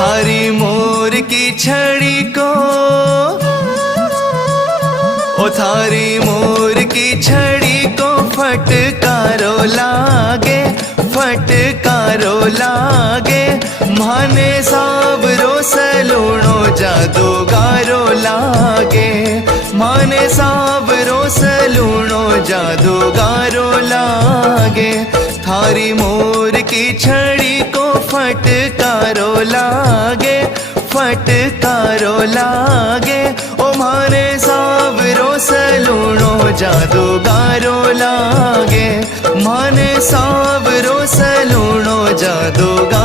थारी मोर की छड़ी को, ओ थारी मोर की छड़ी को फटकारो लागे, फटकारो लागे। माने सावरो सलूणो जादूगारो लागे, माने सावरो सलूणो जादूगारो लागे। थारी मोर की छड़ी को फटकारो लागे, फटकारो लागे। ओ माने सावरो सलूणो जादूगारो लागे, माने सावरो सलूणो जादूगारो